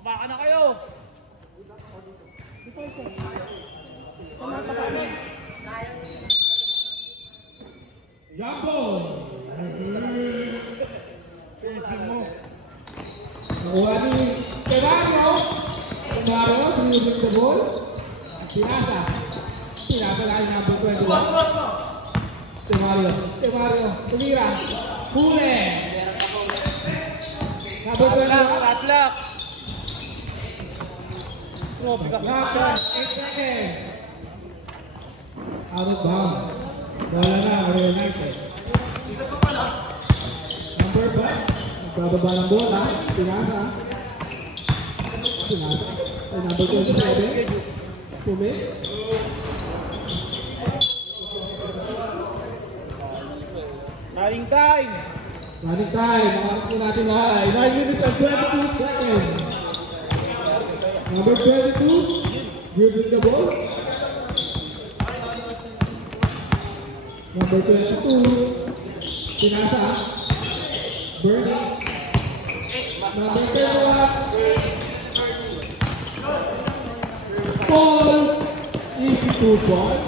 Baka na kayo! Jumbo! Facing mo. Nakuha ni Tevario. Tevario, sinusip the ball. Pinasa. Pinasa lang yung number 21. Tevario, tumira. Huli. Number 21. Atlak! Number 8 seconds. Out of bounds. Wala na, Real United. Number 5. Nagbababa ng bola. Pinasa. Ay, number 27. Pumit. Running time! Running time. Makakit po natin ay 9 minutes and 22 seconds. Number 22. Dribbling the ball. Number 22. Pinasa. Burning. Number 31. Paul. Easy 2 points.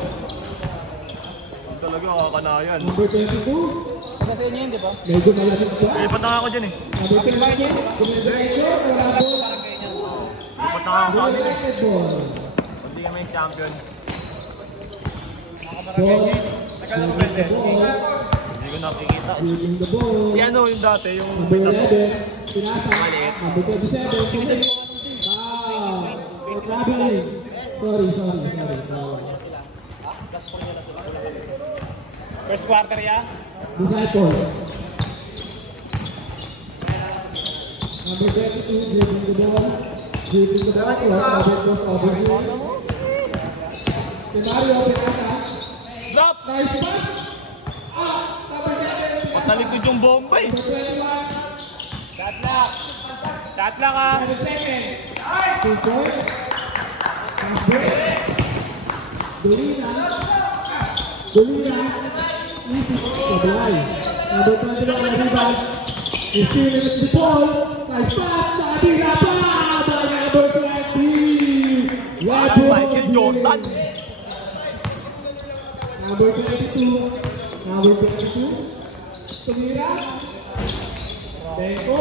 Talaga kakanayan. Number 22. Kasi sa inyo yun, di ba? Medyo malamig siya. Lipat na nga ako dyan eh. Number 22. Kumedyo. Wala po. Lipat na nga ako sa amin eh. United ball. Hindi kami yung champion. Ball. Tagal na pwede. Hindi ko nakikita. Dribbling the ball. Si ano yung dati, yung Number 11. Pinasa. Maliit. Number 27. Kumedyo. Wow. Traveling. Sorry. First quarter yan? Disciple. Number 22, dribbling the ball. Dribbling the ball. Over. Tevario, Pinasa. Drop! Nice pass. Number 7. Patalikod yung bomba eh. Number 21. Tatlak! Tatlak ah! 7 seconds. 2 points. Pass break. Dolina. Easy. Sablay. Number 21 na rebound. He's still in the ball. Nice pass. Sabina pa. By number 20. Parang Michael Jordan. Number 22. Tumira. Benko.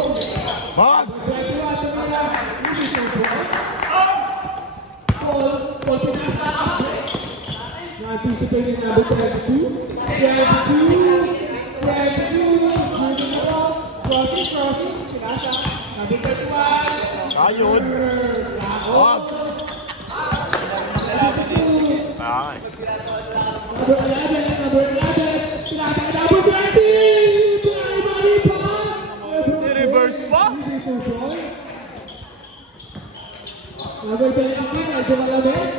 Bag! 21. Tumira. Easy 2 points. Paul Pinasa. Anticipating number 22. 22. Crossing. Pinasa. Number 21. Ayun. Bag! Ay. Number 11. Pinasa. Number 20. Reverse pa? Number 23. Medyo malamig.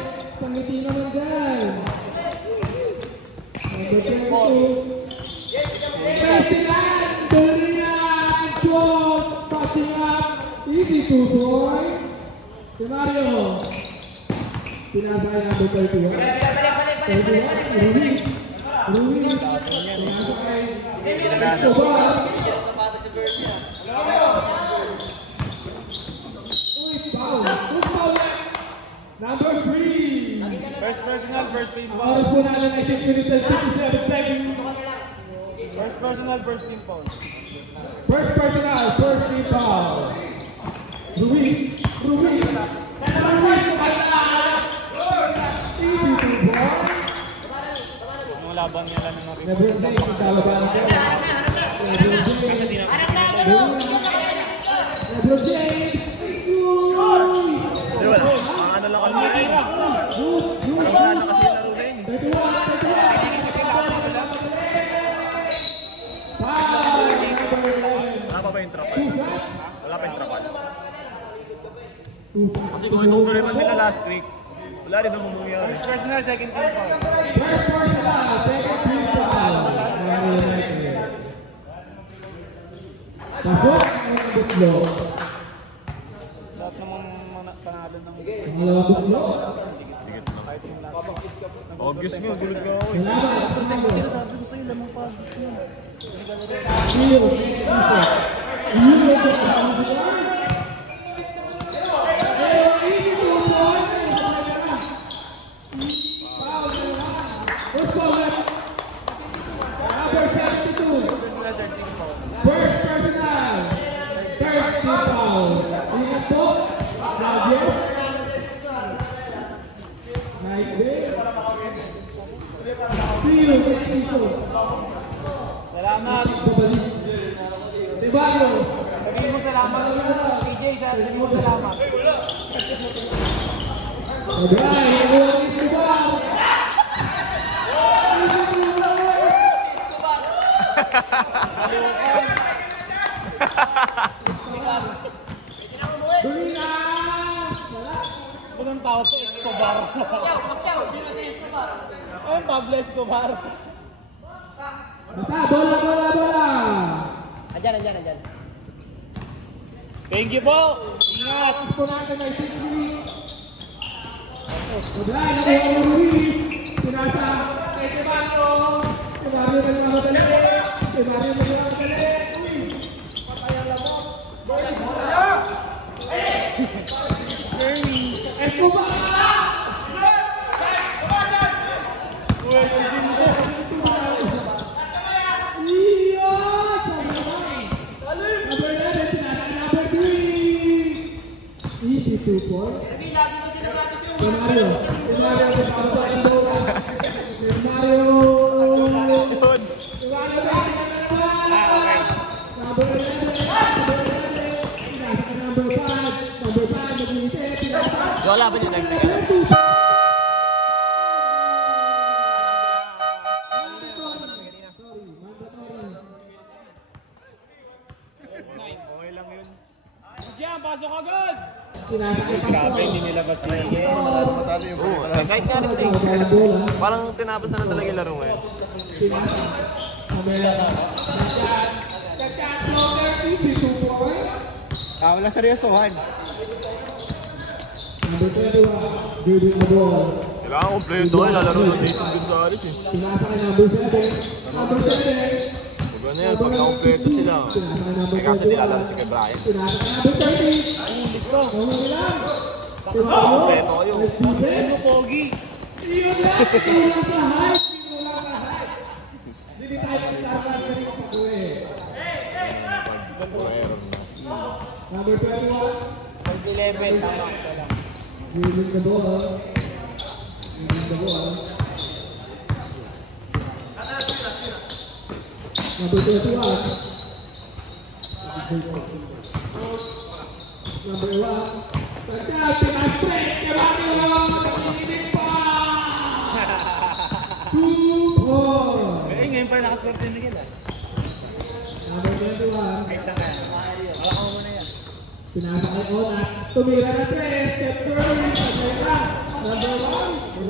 Pangiti naman dyan. Number 22. President Dolina and John passing up. Easy 2 points. Tevario. Pinabay number 31. 31. Ruiz. Pinabay. Escobar. Foul. Number 3. First personal, first team foul. Oras po natin ay 6 minutes and 57 seconds. First personal, first team foul. First personal, first team foul. Ruiz. Easy 2 points. Ang laban nila ng mga Never say, magkalaban ako. Never say. Di wala. Ang ano lang kami. Parang wala na kasi yung laro na yun. 31. Wala pa ba yung trapal? Wala pa yung trapal. Kasi kung ito overreman nila last week, wala rin naman mangyari. First personal, second team foul. First personal, second team foul. Pasok ang butlo. Lahat namang panalo ng Pangalawang butlo. Obvious nga, gulat ka ako eh. sinasabi ko sa'yo, lamang pagis nyo. Zero, second defense. foul. Ingat po. Yes. Nice day. Steal. Salamat. Debario. Sabihin mo salamat. PJ, sabihin mo salamat. Anong tao to? Escobar. Anong Pablo Escobar? Basta, bola. Andyan. Thank you po. Ingat. Po natin ay 6 minutes. Mablay, nakuha ko Ruiz. Pinasa kay Tebario. Tebario nagmamadali. Uy, patayang labo. Escobar! Easy 2 points. Mario. Wala ba yun? Next second. Okay lang yun. Diyan, pasok agad! Grabe, hindi nilabas yun. Matalo yung buo. Kahit nga rin din. Parang tinapos na talaga yung laro ngayon. Wala seryosohan. Kailangan kompleto kayo. Lalaro ng Jason Gonzalez eh. Huwag na yan. Pag na-kompleto sila. Eh kasi nilalaro si kay Brian. Kompleto kayo. Ano, Pogi? Number 21. 11, tama. Giving the ball. Number 21. Number 1. Touchdown, pinag-break, Tebario! Nakikinig pa! 2 points. Eh, ngayon pa nakaswerte ni Miguel. Number 21. Kahit saan kaya. Malakaw mo na yan. Pinasa kay Onak. Tumira na 3. Step Curry. Pagkaya. Number 1.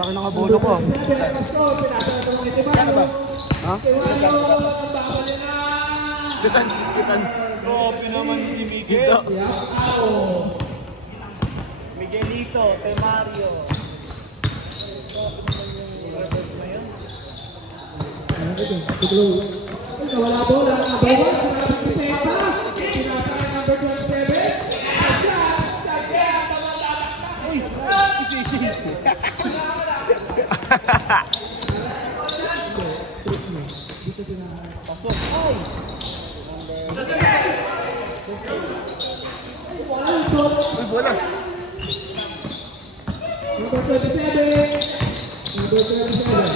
Laki ng abono ko. Pinasa na kay Tebario. Ha? Tebario. Babali na. Kitan. Grabe naman si Miguel. Out. Miguelito, Temario. Wala bola. Number 1. Pinasa kay Peta. Pinasa kay number 27. Uy, bola. Number 27. Number 27.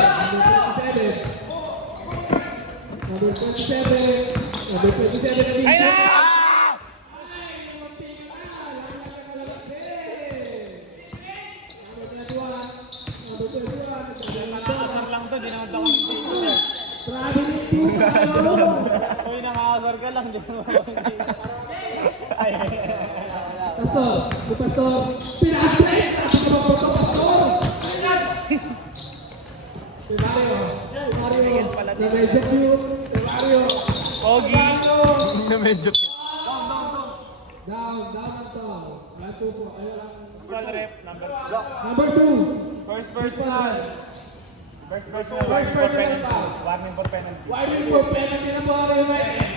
Number 27. Number 27. Ay na! Nakakasar lang to, di naman ako Uy, nakakasar ka lang, di naman Ay, Pastor, si Pastor, pinag-break! Sabi ko ba po Pastor? Tebario, na-reject you. Tebario, Pogi. Medyo. down ang to. Lato po, ayun. Ball rep, number Number 2. First personal. First personal, warning for penalty. Warning for penalty. Warning for penalty na po, United.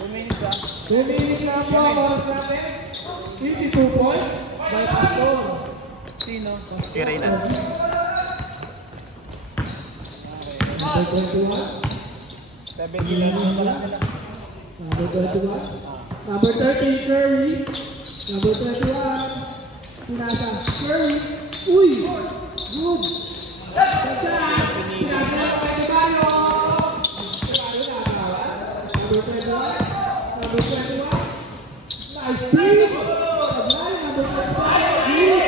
2 minutes ah. 2 minutes na po, oras natin. 52 points by Pastor. Sino? Irainan. Number 21. 7-11 pa lang sila. Number 21. Number 30, Curry. Number 21, Pinasa. Curry. Uy! Good! Pinasa! Pinasa kay Mario! Number 21. Number 21. Nice steal! Sablay, number 25. Steal!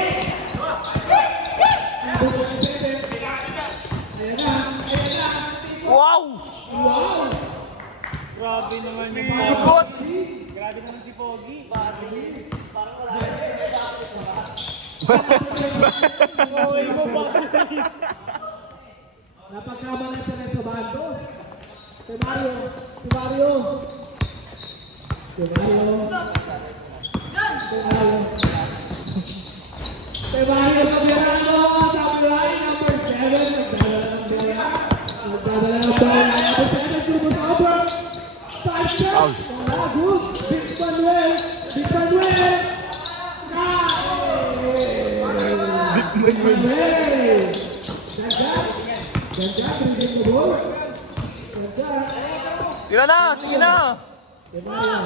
Number 27. Ayan na. Ayan na. Wow! Wow! Grabe naman yung Ikot! Grabe naman si Pogi. Napagkama natin sa bando. Si Mario. Si Mario. Si Mario. Si Mario. Si Mario sa Birano. Samurai number 7. Nagdadala ng bola. Number 7. Turbos over. 5 shots. Wala. Good. Big Manuel. Big Manuel. Big Manuel. Ganda, bridging the ball. Ganda. Tira na! Sige na! Si Mario.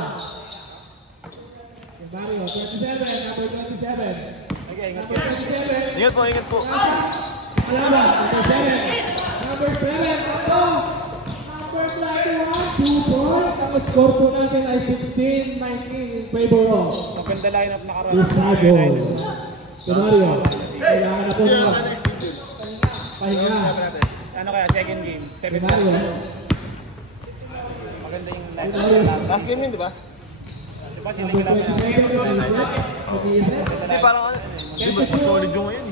Si Mario, 27, number 27. Okay, ingat Number 27. Ingat po, ingat po. Alaba, number 7. Number 7, ako. Number 21, 2 points. Ang score po natin ay 16-19 in favor of Maganda lineup na karoon. Isago. Si Mario, kailangan na po na pahinga. Ano kaya, second game? Si 7 Mario. Maganda yung Si lineup. Mario. Last game yun, di ba? Diba sila Number yung 27, mag-iisip. Hindi parang ano. Hindi ba solid yung ngayon?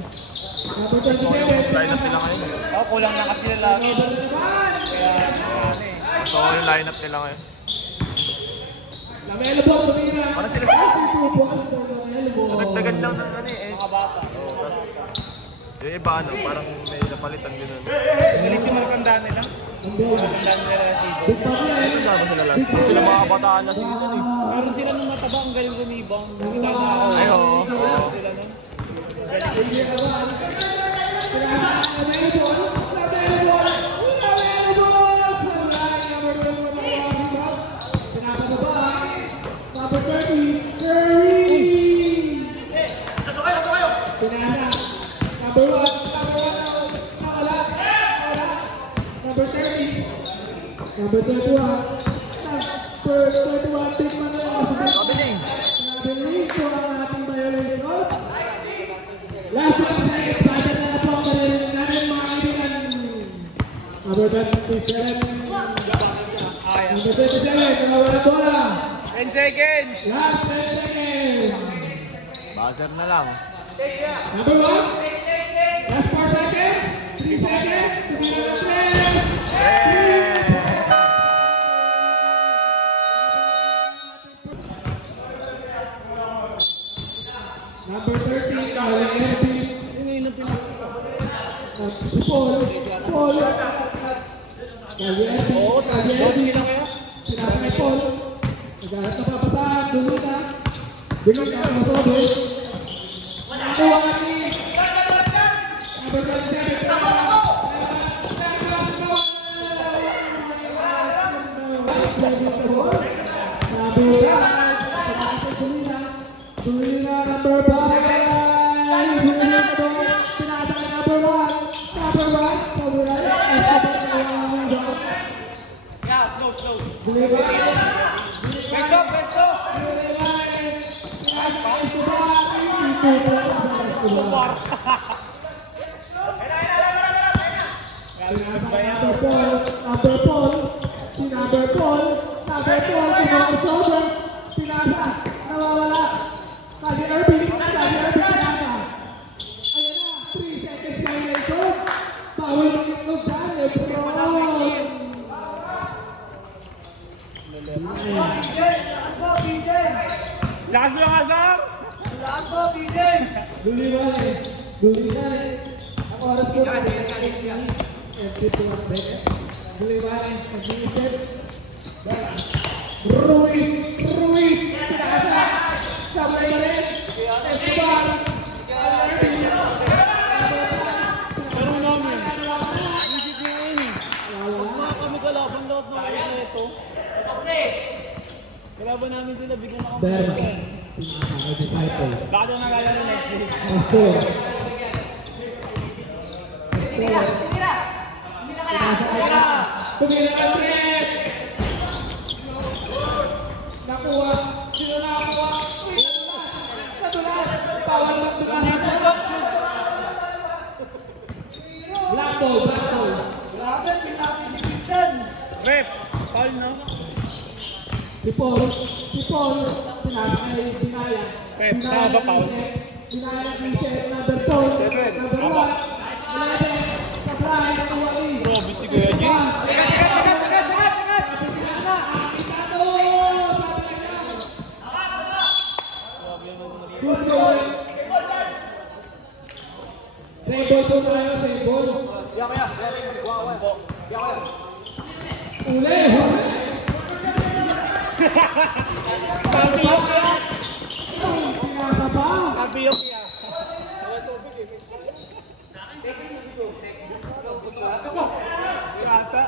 Number 27, Lineup nila ngayon. Oh, kulang na kasi nila lagi. Kaya, ano eh. Ito yung lineup nila ngayon. Lamelo po, tumira. Parang sila nadagdagan lang ng ano eh. Mga bata. Yung iba ano, parang may napalitan din ano. Bilis yung mga tandaan nila. Tandaan nila na season. Tanda ba sila lang? Sila mga kabataan na season eh. Meron sila nung mataba, ang galing rumibang. Nakita na ako. Ay, oo. Sila nun. Number 30, Curry! Pinasa. Number 1, nakala. Number 30. Number 21. Number 21, Big Manuel. Kabiling! Nabiling po ang ating violation. Last 1 second, bata na po ang violation natin mga kaibigan. Number 27. Number 27, nawala bola. 10 seconds! Last 10 seconds. Buzzer na lang. Number 1. Last 4 seconds. 3 seconds. Tumira na 3. Number 30, Alan Erby. Paul. Erby. Sinasakay Paul. Naghahanap na papasahan. Dulita. Dulita. Masobe. Nakuha ni number 27. Dulina number 5. Dulina number 1. Yeah, slow. Dulina. Let's go! Number Paul, crossover, pinasa, nawawala, kali Irving, pinasa. Ayan na, 3 seconds violation, bawal mag-itlog dyan, Lebron. Lakas lang, Azar! Dulibane. Ang oras po ay 51 seconds. Dulibane, mag-iisip. Ruiz, pinasa. Sabay na rin. Escobar. Pero namin, isip niya yun eh. Huwag na kami kalaban lahat ng mga ito. Paglaban namin sila, bigyan ako. Berma. Disciple. Baka daw nagalala next week. Pastor. Tumira ka ulit! Nakuha! Sino nakakuha? Natulas! Bawal lang ito. Black ball! Black ball! Rep! Foul, no? Si Paul, pinakay, binaya. Rep, tama ba foul? Binaya ni set number 4, number 1, 11, supply, nakuha ni. Grabe si Kuya Jay. Good goal. Save ball po tayo, save ball. Uli, huli. Kapiyok yan! Pinasa pa. Kapiyok yan! Kata.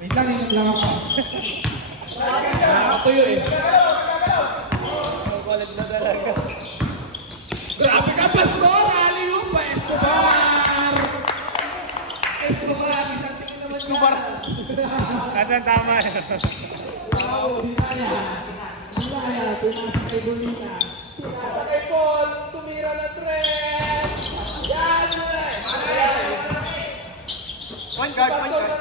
Wait lang, ingat lang ako. Nakakatuyo eh. Kulit na talaga. Grabe ka, Pastor! Alley-oop pa, Escobar! Escobar, isang tingin naman Escobar. Nasaan tama yun? Wow, Binaya. Binaya, pinasa kay Bonita. Pinasa kay Paul, tumira na tres! Yan! One guard, one guard.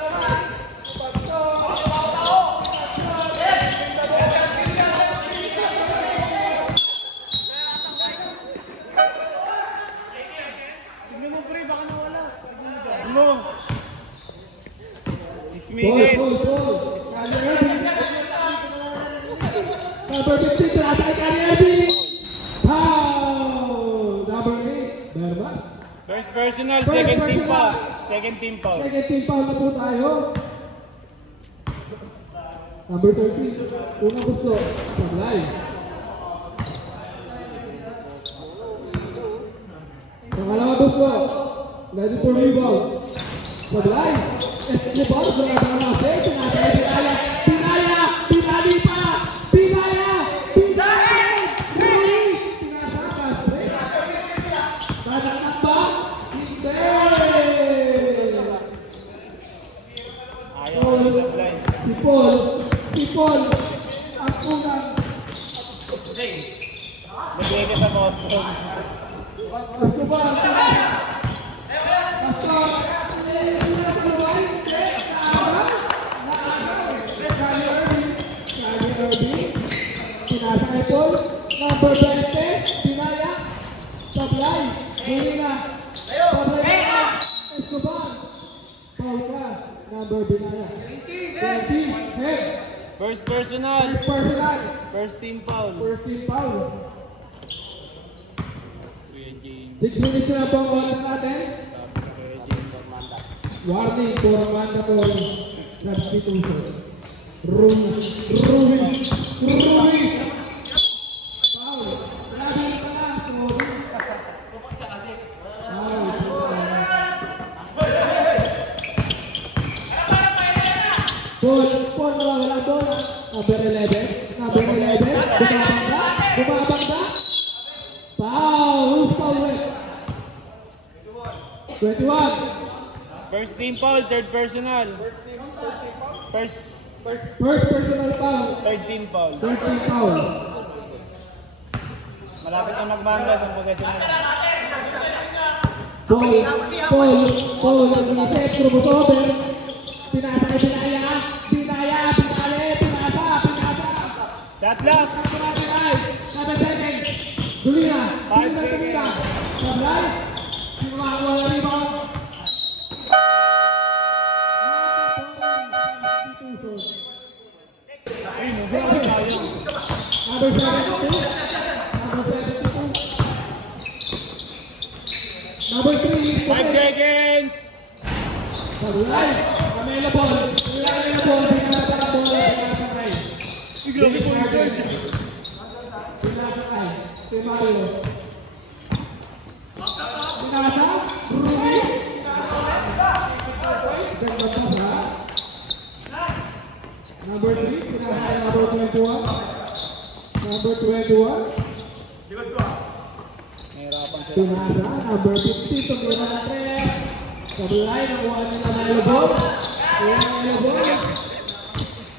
Tignan mo, pre, baka nawala. Tignan mo. 6 Paul, minutes. Paul. Number 15, pinasa kay Kanye Irving. Foul! Number 8, Berbas. First personal, second team foul. Second team foul. Second team foul na po tayo. Number 13, unang gusto, Sablay. Pangalawang gusto, ready for rebound. Sablay. Escobar, gumagawa na save. Pinatay, Pinaya. Pinaya! Pinali pa! Pinaya! Pinaya! Release! Pinasakas. Dadagdag ba? Hindi! Ayaw ko sa blind. Si Paul, ang unang Magbigay ka sa Boston. Escobar. Pinasa kay Paul, number 20, Binaya, Sablay, Molina, Sablay, Escobar, Paul ka, number Binaya, 20, head, First personal. personal, First team foul. first team foul. Kuya James. 6 minutes na po ang oras natin. Kuya James Armanda. Warning for mandatory substitution. Ruiz. Foul. Grabe na pala. Paul na wala bola. Number 11. Bumabang ba? Foul. Who's foul? 21. First team foul, third personal. First, First personal foul. third team foul. Third team foul. Malapit na magbanda sa possession nila. Paul, ang inisip, crossover. Pinasa kay Binaya. Pinasa. Shot lock. Number 7. Dulina. Sablay. Sumakawa na rebound. Ay, grabe sayang. Number 72. Number 3. 5 seconds. Sablay. Available. Pinasa ka bola. Grabe po yun. Pinasa. Si Mario. Pinasa. Ruiz. Number Number 3, pinasa number 21. Number 21. Pinasa, number 50, tumira na 3. Sablay, nakuha nila na elbow. Kaya na elbow.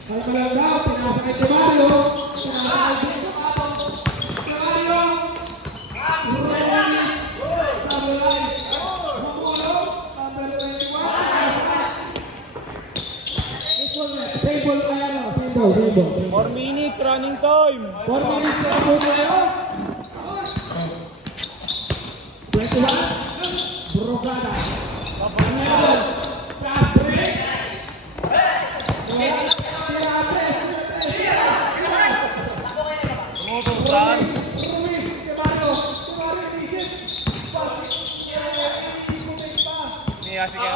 Ay malagaw, pinasa kay Timario. Pinasa kay Timario. Sablay. Table kaya na, table. 4 minutes running time. 4 minutes na po tayo. 21. Brugada. Papangyayal. Fast break. Tumutusan. Ruiz, Timario. Visit. Niya, sige.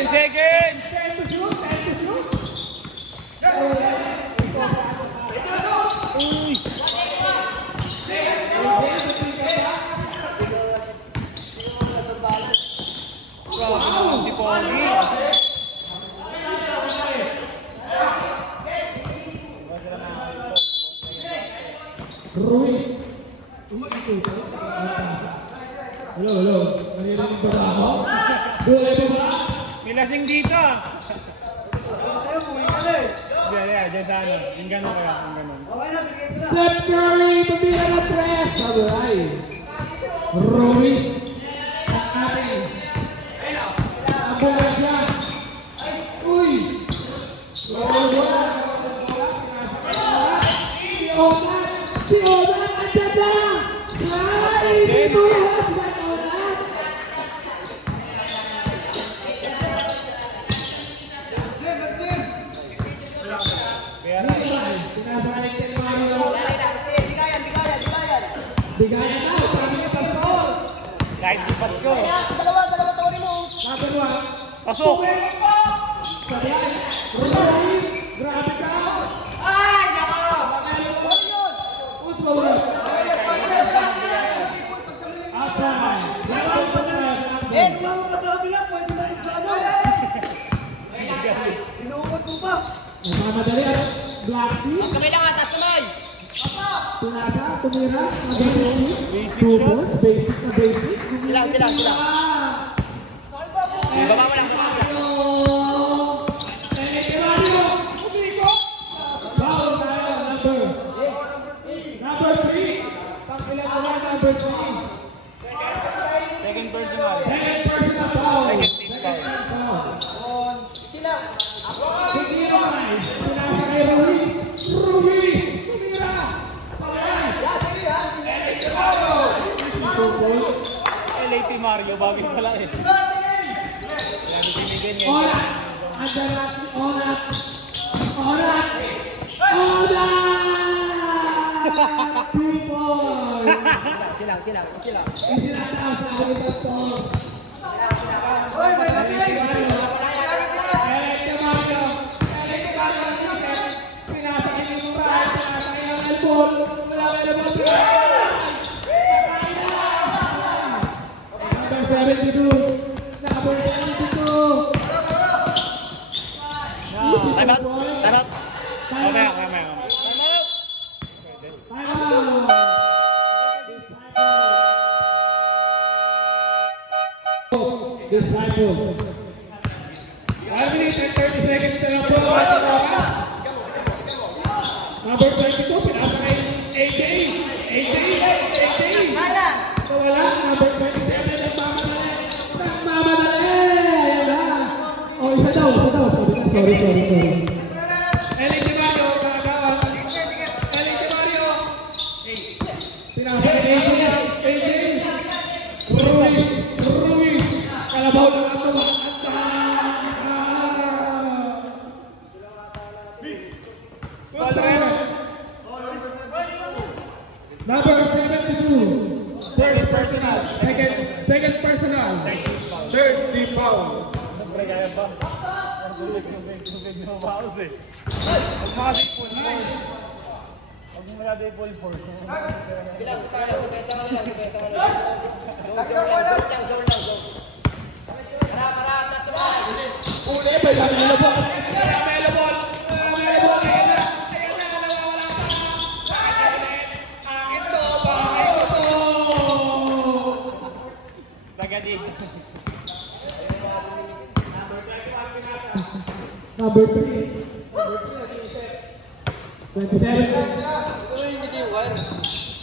10 seconds. 10 to shoot. Uy. Wow, si Polly. Ruiz. Hello. Naririnig ba na ako? Buhay ba ba? May lasing dito. Yeah, dyan sa ano. Yung gano'n kaya, yung gano'n. Steph Curry, tumira na 3. Sablay. Ruiz. Ating. Ang bola dyan. Uy. Si Onan, andyan na. Ay, ito yan. Pinasalik kay Mario. Bigayan na, sabi niya pasok. Kahit lipat ko. Number 1. Pasok! Sablay. Ruiz. Grabe ka. Ay, nako. Usma wala. Outside. Dalawang pasal. Nagmamadali at Black Team. Pinasa, tumira, mag-basic. 2 points, basic na basic. Silang. Baba mo lang. Foul tayo, number 3. Pang-ilan na lang, number 3. Second personal. Second personal foul. Second team foul. Pinasa kay Ruiz. Tumira. LA Mario, bagay pala eh. Kaya binigyan niya. Orat. Andyan na si Orat. Orat. 2 points. Silang. Isinataw sa Alitas Tol. Pinasa kay Mura. Pinasa kay Elbol. Wala Elbol. Number 72. Number 72. Time out. Kamaya. Disciples. 5 minutes and 30 seconds na lang po. Number 22, pinasa kay AJ. Wala. Number 27, nagmamadali. Ayan na. Oh, isa daw. Sorry. Eli Timario, kagawang. Eli Timario. Pinasa kay AJ. Ruiz. Kalabaw na lang ito. Number 72. First personal. Second personal. Third team foul. Siyempre kaya ba? Ang tubig na mabaos eh. Huwag makasik po na. Huwag mo masyado i-pull for. Uli, may available. number 3. 27.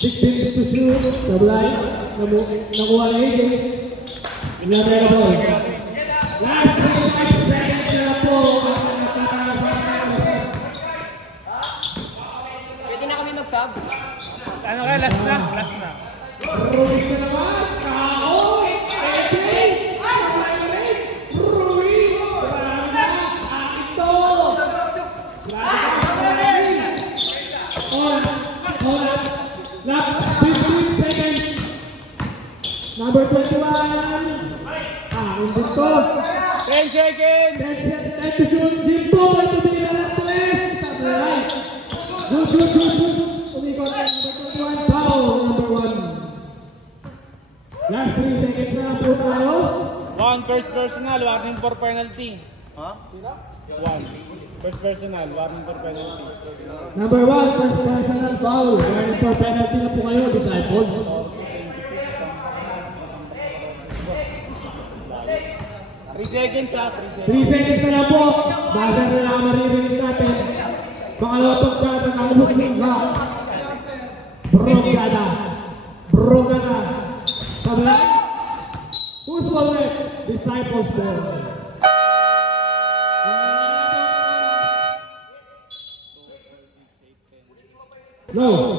16 to shoot. Sablay. Nakuha na AJ. Available. Last 25 seconds na po. Pwede na kami mag-sub. Ano kaya? Last na? Last na. Ruiz na naman. Kao. AJ. Ruiz. Brana. Akito. On. Last 15 seconds. Number 21. Jimbo. 10 seconds! 10 to shoot. Jimbo. Ito din na lang please. Sablay. Good. Umikot na number 21. Foul. Number 1. Last 3 seconds na po tayo. 1 first personal, warning for penalty. Ha? 1. First personal, warning for penalty. Number 1, first personal foul. Warning for penalty na po kayo, disciples. 3 seconds ha, 3 seconds. 3 seconds na lang po. Basta na lang maririnig natin. Pangalawa pagkata ng Muslimka. Brogada. Sablay. Who's ball left? Disciples ball. No.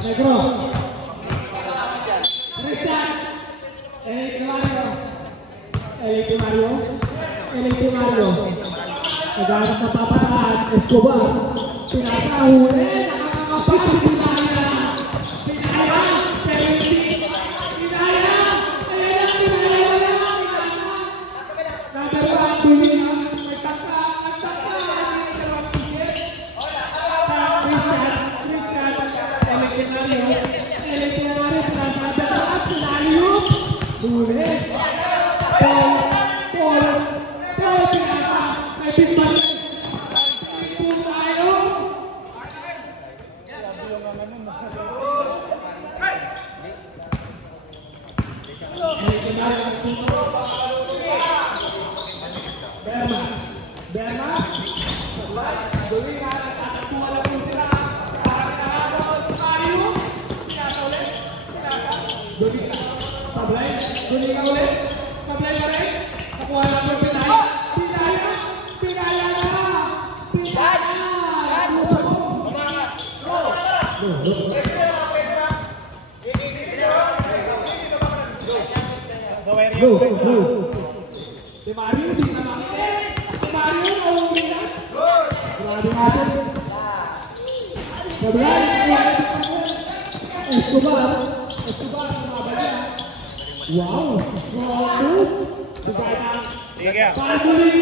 Negro. Richard. Mario. Naghanap na papataan. Escobar. Pinatahuli. Nakakapag. Pinaya. Pero hindi. Pinaya. Number 1. Tulingan. Nagtaka. Elektronario. Pinatahuli. Tulit. Paul. Pinata. May pinbalik. Pinbalik tayo. Berma. Tulingan. Nakatuwa lang po sila. Tayo. Tulingan ulit. Sablay pa rin. Nakuha lang po Pinaya. Pinaya na. Go. Si Mario, di na makita. Si Mario, nauwi na. Grabe natin. Sablay. Escobar, sumabay. Wow! Wow! Sige. Family!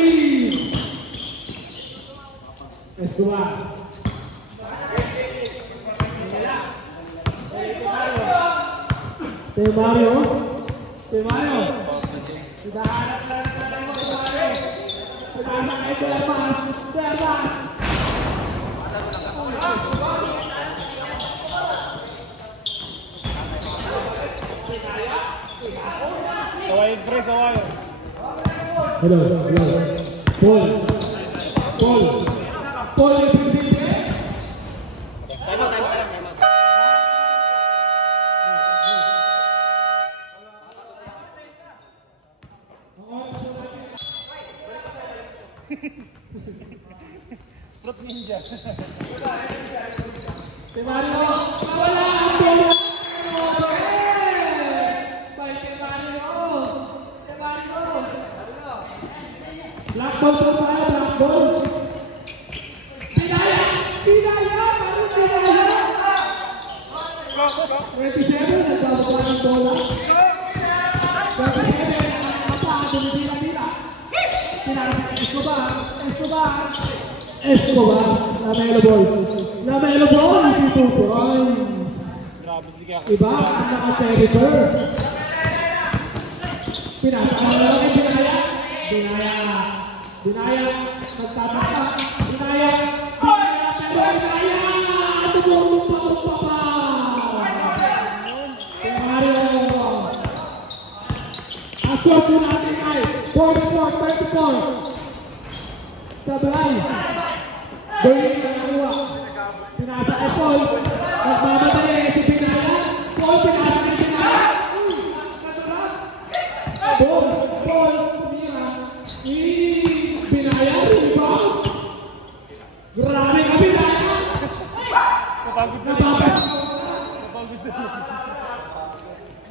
Escobar. Mario. Sidahanap lang ng mga Mario. Sidahanap ay Berbas. Kaway pre, kaway. Hello. Paul. Time out. Fruit ninja. Si Mario, wala ang bola. Black ball po tayo, black ball. Pinaya! 27, nagbababa ng bola. 27, nakakapa, dumidila-dila. Escobar, Lamelo ball, ituturoy. Grabe sige. Iba ang naka-territor. Pinasakala kay Binaya, nagtataka. Binaya, tumulong pa. Mario. Aswat po natin ay 44. Sablay. Doon na nakuha. Pinasa kay Paul. Nagmamadali si Binaya. Paul, pinasa kay Binaya. Paul, tumira. Binaya, rebound. Grabe ka, Binaya. Napagod na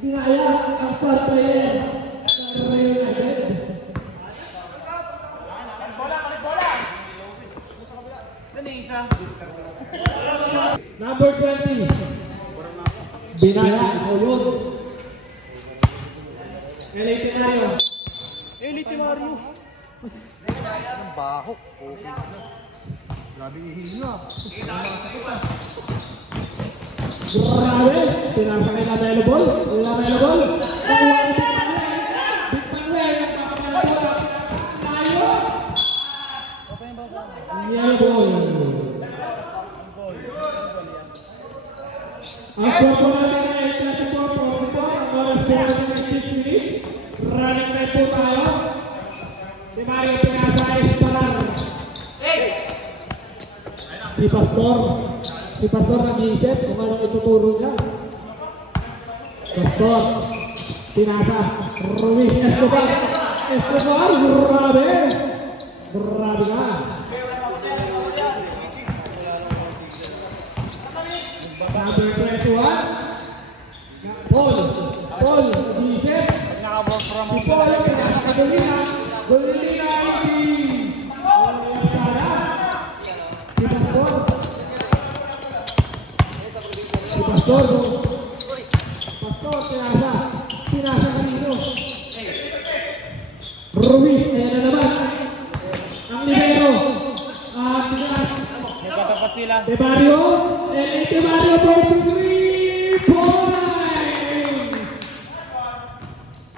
Binaya, ang star player. Number 20. Binaya, ako yun. Elite Mario. Elite Mario. Ang baho. Grabe ihilo. Grabe. Pinasa kay Lamelo Ball. Nakuha ni Big Manuel. Tayo. Lamelo Ball. Ang propo natin ay 24-44. Ang oras po natin ay 6 minutes. Running time po tayo. Si Mario pinasa ay Spalar. Si Pastor nag-iisip kung anong ituturo niya. Pastor, pinasa. Ruiz Escobar. Grabe. Grabe ka. Number 21. Paul, nag-iisip. Si Paul, pinasa ka Dolina. Dolina si Sara. Si Pastor, pinasa kanino. Ruiz, ayan na naman. Ang libero. Nagkatapat sila. De Mario for 3 points.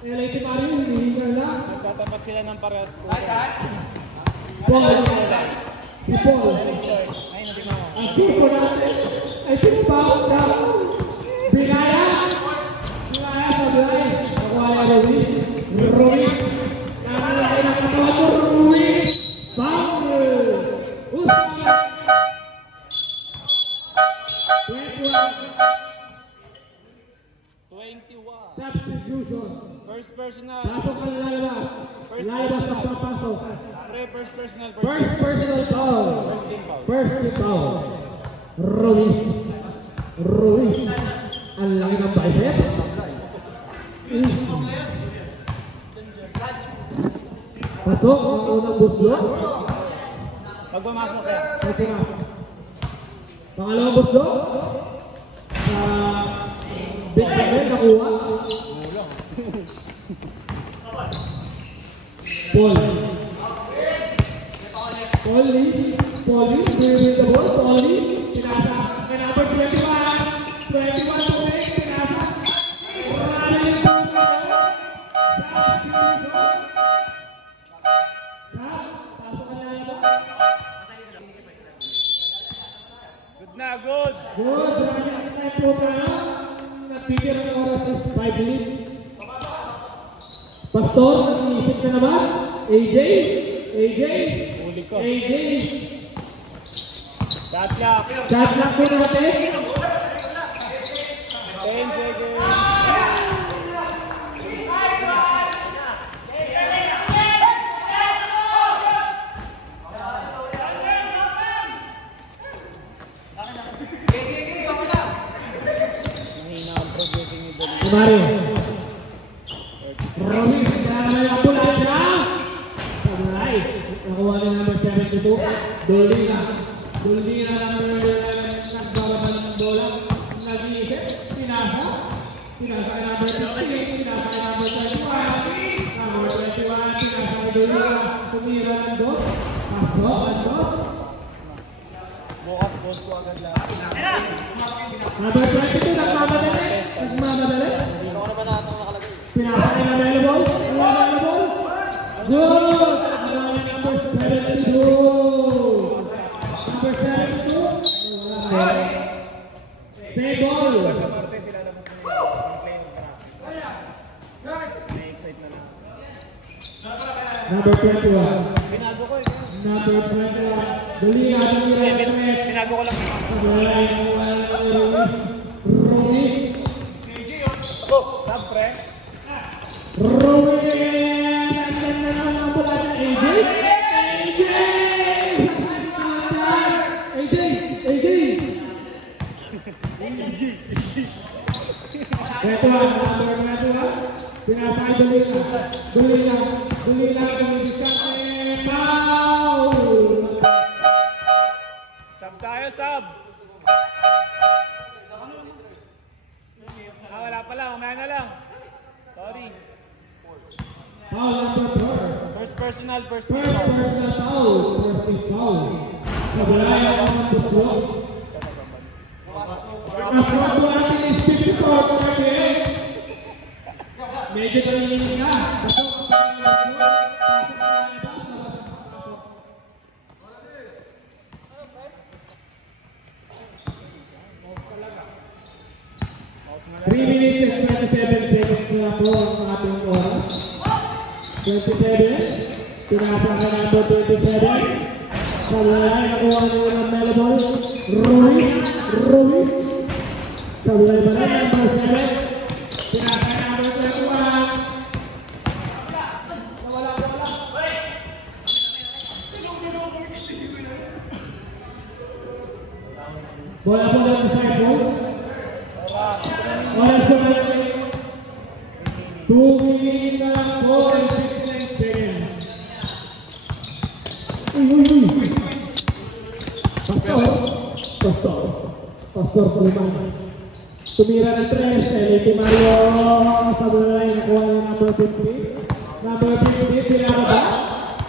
LA De Mario, hinihinga lang. Nagkatapat sila ng parehas. Paul. Si Paul. Ay, natingnan mo. Ang tipo natin ay pinabaon na. Binaya sa Blay. Nakuha niya Ruiz. Nakalaki ng katawan mo, Ruiz. Foul. Usman. 21. Substitution. First personal. Pasok ang lalabas. Lalabas ang papasok. First personal. First personal foul. First team foul. Ruiz. Ang laki ng biceps. Pasok ang unang buslo. Pag pumasok yan. Ito na. Pangalawang buslo. Sa Big Ben nakuha. Paulie, with the ball, Paulie, pinasa, kay number 21 points, pinasa, running down the ball, Good. running time po tayo, nabigyan ng oras is 5 minutes. Pastor, nag-iisip ka naman, AJ, Huli ko. shot clock po natin. 10 seconds. Mahina ang progressing ni Dolly. Mario. Ruiz, kaya pula siya. Sablay. Nakuha ni number 72. Dolina nagbababa ng bola. Nag-iisip. Pinasa kay number 16. Pinasa kay number 21. Number 21. Pinasa kay Dolina. Tumira ng dos. Pasok ang dos. Bukas, boss ko agad lang. Number 22. Nagmamadali. Hindi ko na ba nakalagay? Pinasa kay Lamelo Ball. Good! Number 72. Save ball. Na-excite na lang. Number 21. Binago ko eh. Number 21. Dali na, dali na. Binago ko lang. Ruiz. Sab, pre. Ruiz! Nandiyan na naman ang bola ng AJ! AJ! AJ! Ito ang number na ito ha. Pinapay duli na. Duli na. Duli na. Foul! Sab tayo, sab. Wala pa lang. Umaya na lang. Sorry. Foul number 4. First personal. First personal foul. First foul. Sabalayan ang buslo. Ang front natin is 54-48. Medyo talingin ka. Three minutes and 27 seconds na po ang ating oras. 27. Pinasa ka number 27. Sa lalay, nakuha nyo ng Melbourne. Ruiz. Sa lalay, number 7. Pinasa ka number 21. Bola po lang sa sideline. Oras ko na lang. 2 minutes na lang po and 69 seconds. Uy. Pastor Puliman. Tumira ng 3. Elite Mario sa bulay. Nakuha ng number 50. Number 50, pinara ba?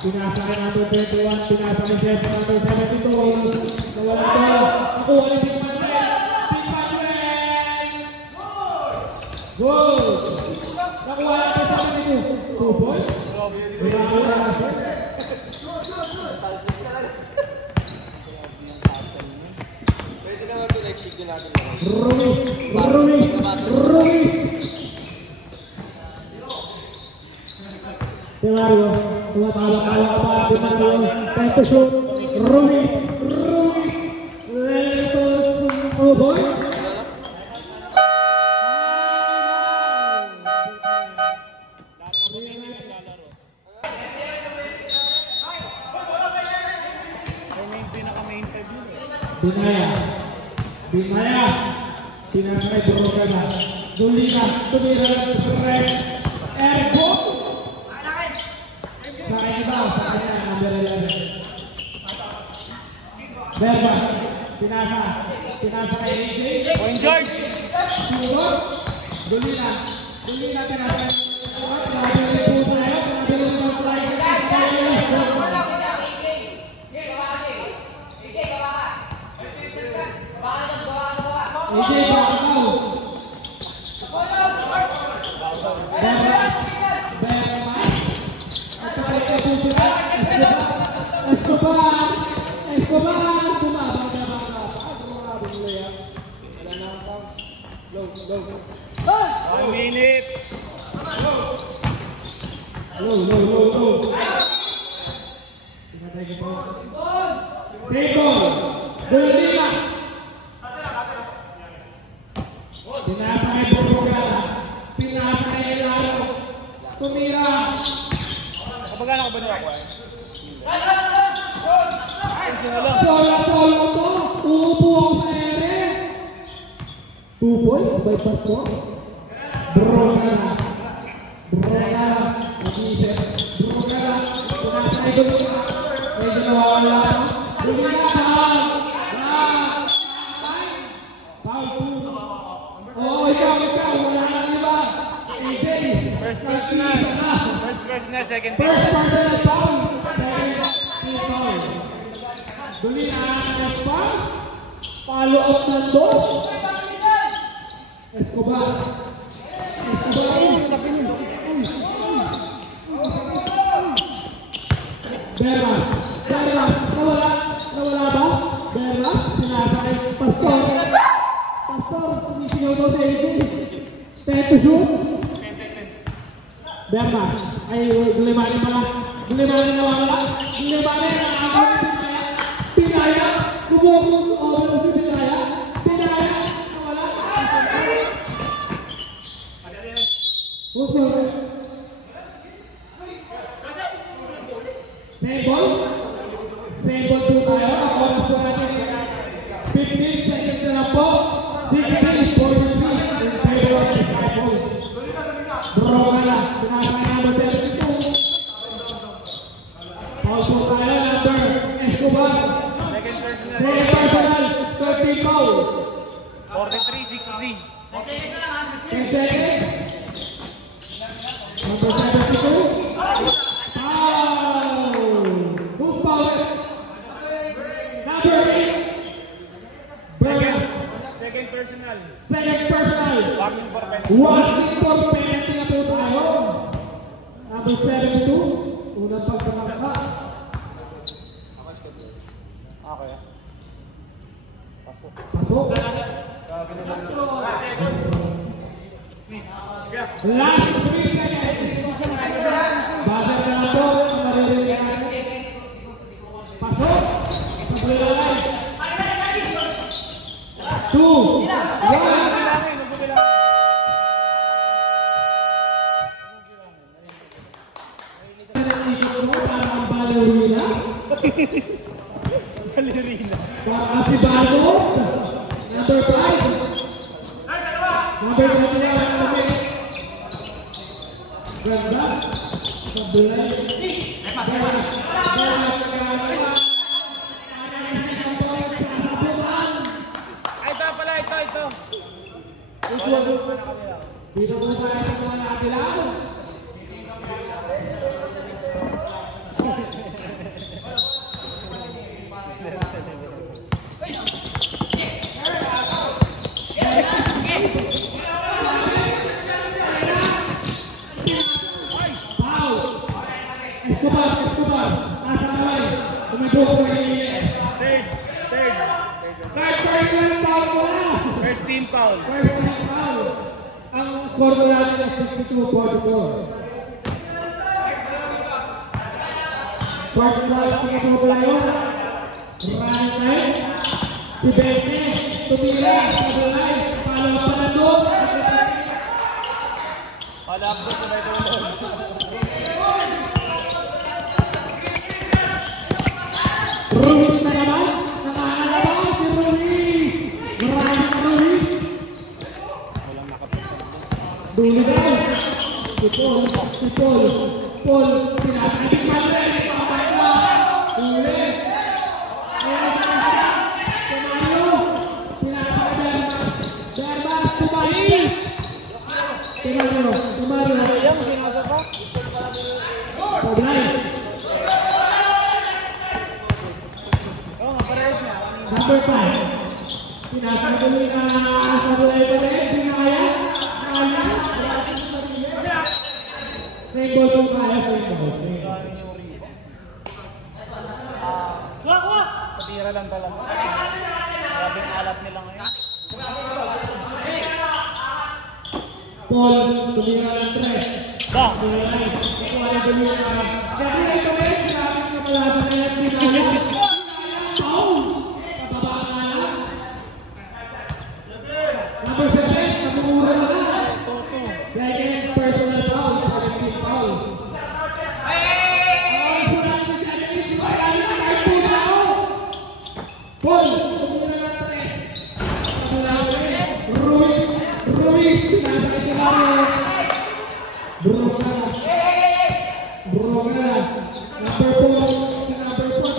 Pinasa ng number 21. Pinasa ng number 72. Nawala ito. Nakuha ng Big Manuel. Good! Nakuha natin sa akin ito. 2 points. Nakuha na siya. Pwede ka naman pinag-shake din natin. Ruiz! Mario, tumatawag-tawag ka pa. Di Mario, time to shoot. Ruiz! Let us move on. Binaya. Pinasay Broca na. Duli na. Tumira ng Rex. Ergo. Sa kanya ba? Sa kanya. Number 11. Berba. Pinasa kay AJ. Point guard. Duli na. Pinasa. Pinabili po tayo. Pinabili po tayo. AJ Bakal. Escobar. Tumabang na mga. Low. 1 minute. Low. Table. Bolina. Pinasa kay Broca. Pinasa kay Laro. Tumira. Kapagana ko ba na ako eh? Solo to. Uupo ang pere. 2 points by Paso. Broca. Mag-isip. Broca. Pinasa kay Bolina. May ginawala. Bolina. Foul 2. Oh, ikaw. Wala na iba. AJ. First personal, second First personal. personal foul. Second foul. Duli na pa. Follow up ng 2. Escobar. Berras. Nawala ba? Berras. Pinasa kay Pastor. Tumisinaw daw sa AJ. Teto shoot. Berras. Ay, gulimanin pala. Limanin na wala. Limanin na ako ng Pinaya. Pinaya. Kumukong over si Pinaya. Pinaya. Wala. Okay. Same ball. Same ball po tayo. Ang oras po natin. 15 seconds na lang po. 16, 43. In favor of the Disciples. Draw ka na. Sinasaya mo 32. Foul po tayo. Number Escobar. Second personal. Second personal. 13 foul. 43-60. 10 seconds. Number 72. Foul. Who's fouled? Number 8. Burgess. Second personal. Second personal. Walking for penalty. Walking for penalty na po tayo. Number 72. Unang pagpapaka. Okay. Pasok. Pasok. Last 3 seconds. Buzzer na lang po. Maririnig natin. Pasok. Paglalagay. 2, 1. Ballerina. Para si Bago. Number 5. Number 5. Ganda. Sabulay. Ito pala, ito. Dito po tayo sa mga nakabilang. Escobar. Nasa kamay. Tumibok sa kanilin. Third. Third person foul mo na. First team foul. First team foul. Ang score mo natin ay 62-44. First foul, pinatubulayon. Running time. Si Bente. Tumira. Sabulay. Follow up pa na doon. Wala po sa may tulog. Ruiz na naman. Nakakalaban si Ruiz. Maraming Ruiz. Duligaw. Si Paul. Pinapagin pa rin. Uli. Tumayo. Pinapagin. Derbas. Tumayo. Yung sinasa pa? Pablay. Oo, parehas niya. Number 5. Pinapagin na Sabulay pa rin. Pinaya. Same ball kung kaya, same ball. Patira lang talaga. Grabing alat nila ngayon. Paul, tumira ng 3. Ba! Tumira. Tumira ng tumira. Gabriel Torres, grabe na malaban na yan. Pinaya. Paul! Pababa ka na. Number 7, namumura na ka. Second personal foul. Second foul. Paul, tumira ng 3. Ruiz, pinapakit na lang. Broca. Number 4, pinapakit na.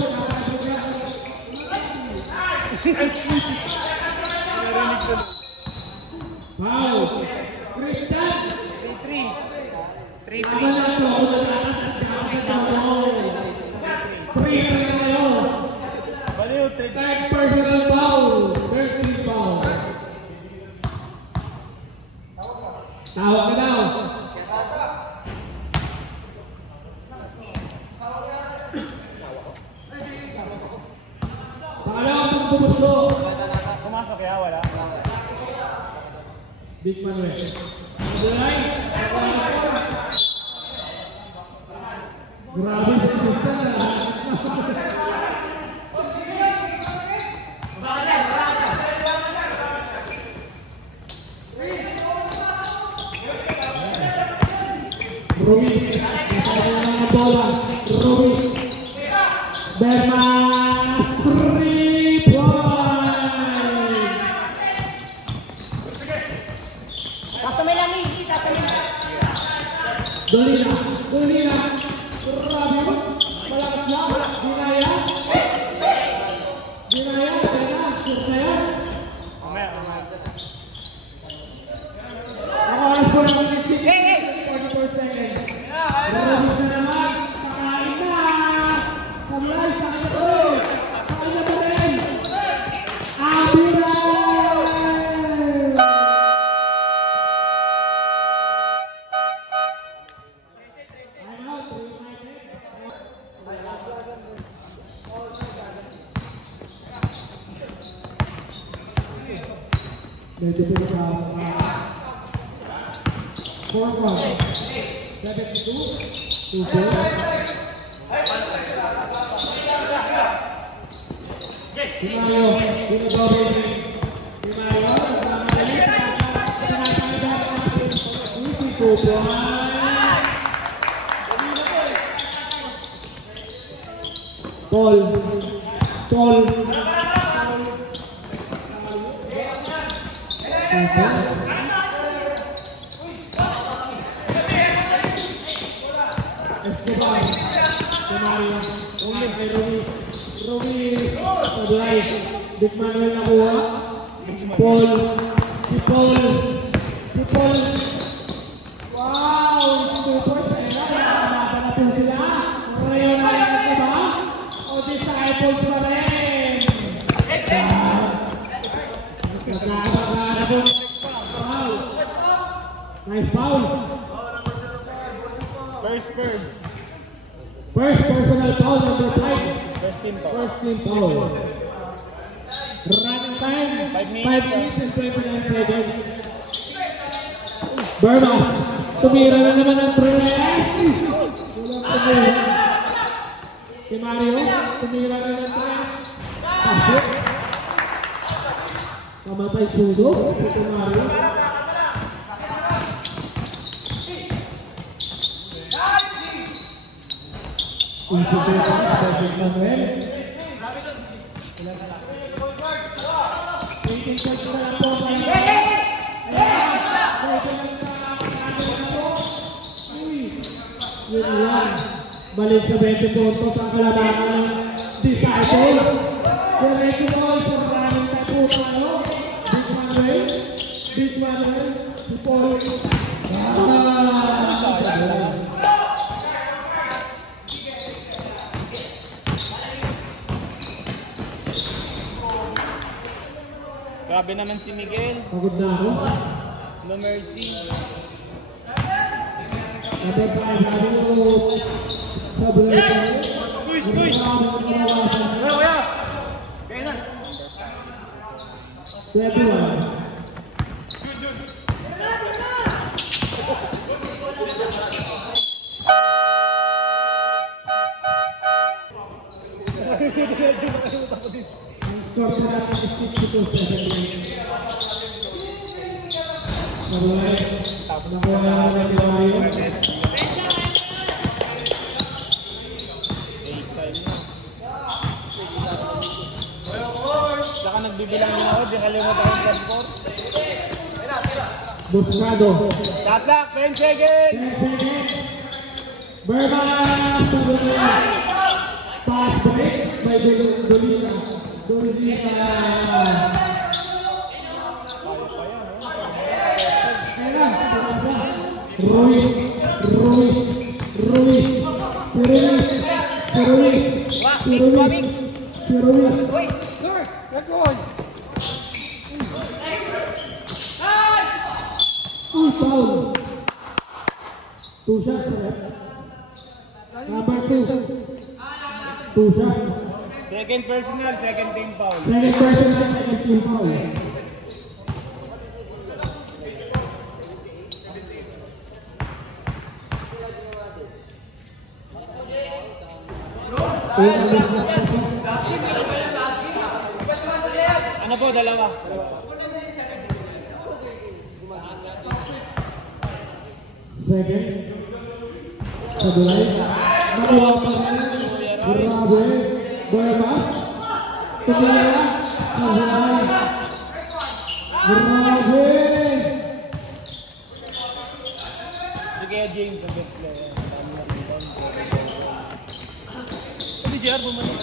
Foul. Christian. 3-3. Tama na ito. Three na lang kayo. Baliw, Third personal foul. 13 foul. Tawag ka daw. Pangalawang pang bumuslo. Pumasok kaya wala. Big Manuel. Line. Grabe si Tristan. Ruiz, nasaya ng bola. Ruiz. Bermas 3 point. Dolina. Grabe. Malakas lang. Dinaya. Shoot na yan. Ang oras po naman yung 44 seconds. Ruiz na naman. Kakain na. Samurai, sakit na to. Kakain na pa rin. Abira. Medyo po sa 4-1. 72. 2-4. Timayo. Timayo. Tol. Escobar. Timayo. Ulit kay Ruiz. Sablay. Dick Manuel nakuha. Paul. Si Paul. Wow! Super pera. Nakapanatin sila. Rayo na rin ito ba? O disciples pa rin. Nagkakakana po. Foul. Nice foul. First personal foul number 5. First team foul. Running time. 5 minutes and 29 seconds. Bermas. Tumira na naman ang tres. Si Mario. Tumira na ng tres. Pasok. Kamatay pudo. Si Mario. Instituto sa Dick Manuel. 18 points na lang po. Yun lang. Balik sa 20 puntos ang kalabangan ng Disciples. Diretso mo sa maraming tapupan. Dick Manuel. Si Paul. Grabe naman si Miguel. Pagod na ako. No mercy. Number 5, Sablay. Squeeze. Kaya na. 21. Short na natin is 62-17. Sablay. Nakuha na natin Mario. Saka nagbibilang din ako, di kalimutan ang transport. Buscado. Shot clock, 10 seconds! 10 seconds. Bermas. Sablay. Pass break by Dolina. Ruiz. Wait, sir. Let's go. Foul. 2 shots. Number 2. 2 shots. Second personal, second team foul. Second personal, second team foul. Ano po, dalawa? Second. Sabulay. Nakuha pa rin. Grabe. Boymas. Tumira. Sabulay. Grabe. Sige, James, the best player. Hindi, JR, bumalik.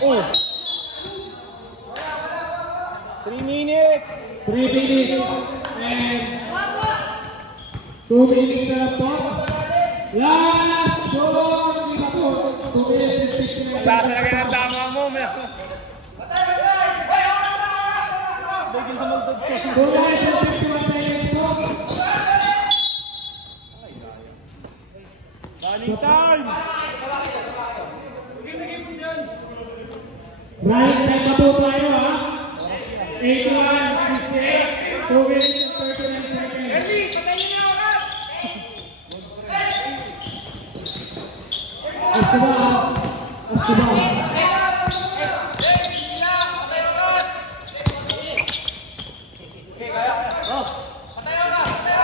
Oh! 3 minutes! 3 minutes. And 2 minutes na lang po. Last shot! 2 minutes and 59 Wala talaga ng tama mo. Running time! Right, time na po tayo ha. 8-1, 6-8, 2 minutes and 39 seconds. Escobar.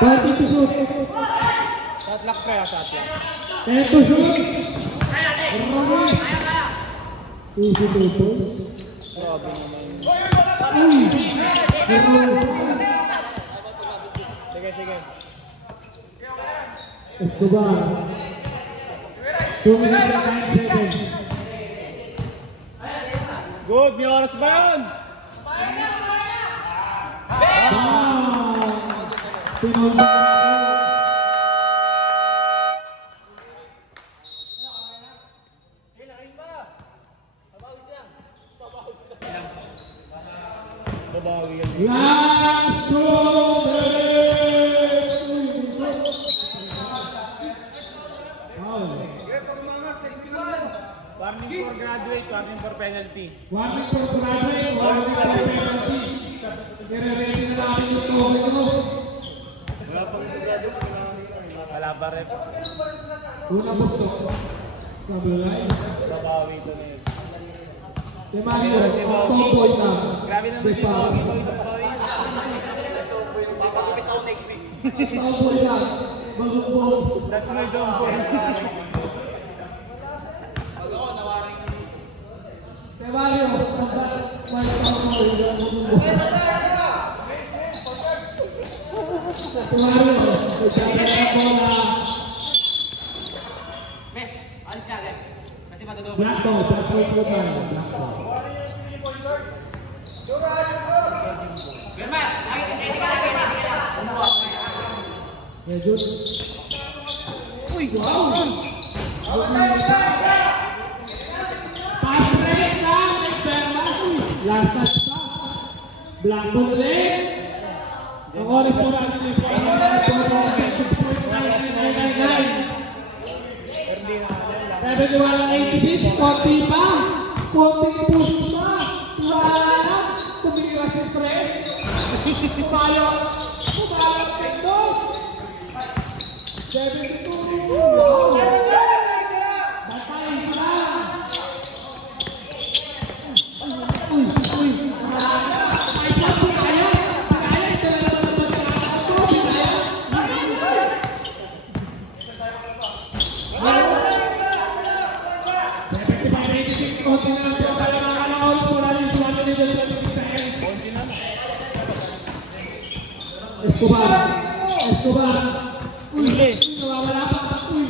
20 to shoot. Tatlak kaya, tatlak. 10 to shoot. Easy to shoot. Grabe naman. Sige. Escobar. 2 minutes and 9 seconds. Good, may oras ba yun? Tinulong. Babawi yan. Last shot. Warning for graduate, warning for penalty. Warning for graduate, warning for penalty. Kira-ready na natin yung tubig mo. Wala pa rin. Una pusto. Sabulay. Babawi ito na yun. Si Mario, tomboy na. Grabe naman si Babawi. Papakapit ako next week. Tomboy na. Magugbog. That's my tomboy. Si Mario, that's my tomboy. Magugbog. Si Mario, nagkakaroon na bola. Mes, alis ka agad. Kasi matutubo. Black ball, black ball po tayo. Black ball. Medyo. Uy, wow! Pass break na. Last touch pa. Black ball ulit. Ang oras po natin yung 71-86, konti pa. Konting puso pa. Wala na. Tumira si Fred. Pumalok. Tendos. 72. Wow. Batay pa. Uy. Ay, sabi kaya. Kaya, ito na lang naman ako. Konti na lang po tayo mga oras po natin sa mga nito sa Escobar. Uy, nawawala pa. Uy.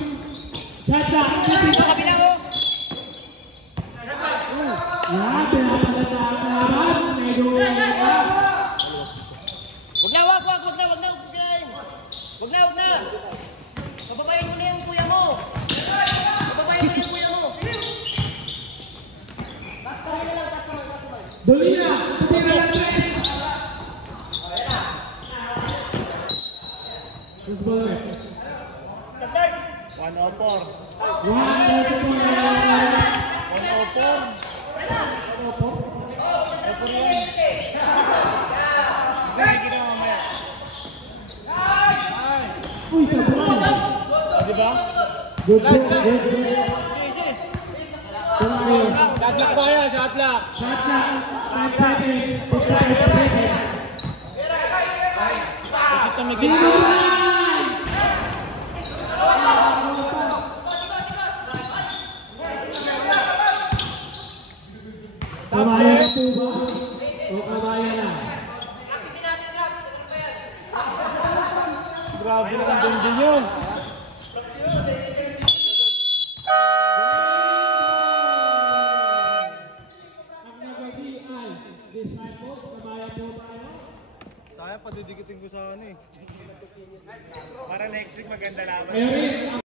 Sada. Dito kabila mo! Yan, pinapalata ang laban. Medyo Wag na! Kababayan mo na yung kuya mo! Dolina, tumira lang tres. Terus balik. 104. 104. Good ball, good ball. Tumayo. Shot lock tayo, shot lock. Shot na. 5 seconds. 55 seconds. Kasi tumigil. Tumayo na po ba? O kamaya na? Grabe na ang bundi nyo. Ang nagagi ay Disciples. Kamaya po tayo. Sayang, padidikitin ko sa ano eh. Para next week maganda laban. Ayun rin.